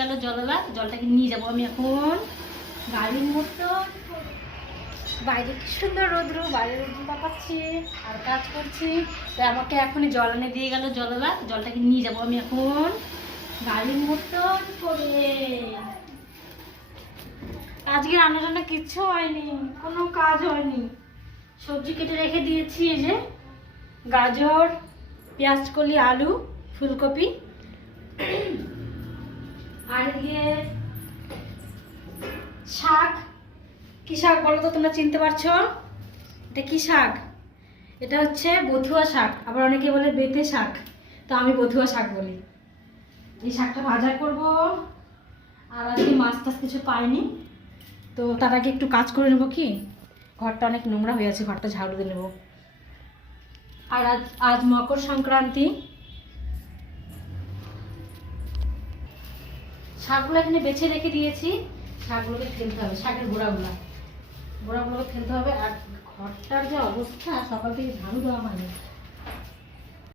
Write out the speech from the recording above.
গেল জলওয়ালা, জলটাকে নিয়ে যাবো আমি এখন গাড়ির মতো। বাইরে কি সুন্দর রৌদ্র, বাইরে রৌদ্রটা পাচ্ছি আর কাজ করছি। তো আমাকে এখনই জল এনে দিয়ে গেল জলওয়ালা, জলটাকে নিয়ে যাবো আমি এখন গাড়ির মতন করে। আজকে রান্না টান্না কিচ্ছু হয়নি, কোনো কাজ হয়নি। সবজি কেটে রেখে দিয়েছি, এই যে গাজর, পেঁয়াজকলি, আলু, ফুলকপি, আর দিয়ে শাক। কি শাক বলো তো, তোমরা চিনতে পারছো? এটা কি শাক? এটা হচ্ছে বথুয়া শাক, আবার অনেকে বলে বেতে শাক, তো আমি বথুয়া শাক বলি। এই শাকটা ভাজা করব। আর আজকে মাছ টাছ কিছু পাইনি, তো তার আগে একটু কাজ করে নেবো। কি, ঘরটা অনেক নোংরা হয়ে আছে, ঘরটা ঝাড়ু দিয়ে নেবো। আর আজ মকর সংক্রান্তি। শাকগুলো এখানে বেছে রেখে দিয়েছি, শাকগুলোকে ফেলতে হবে, শাকের গোড়াগুলোকে ফেলতে হবে। আর ঘরটার যে অবস্থা, সকাল থেকে ঝাড়ু দেওয়া হয়নি।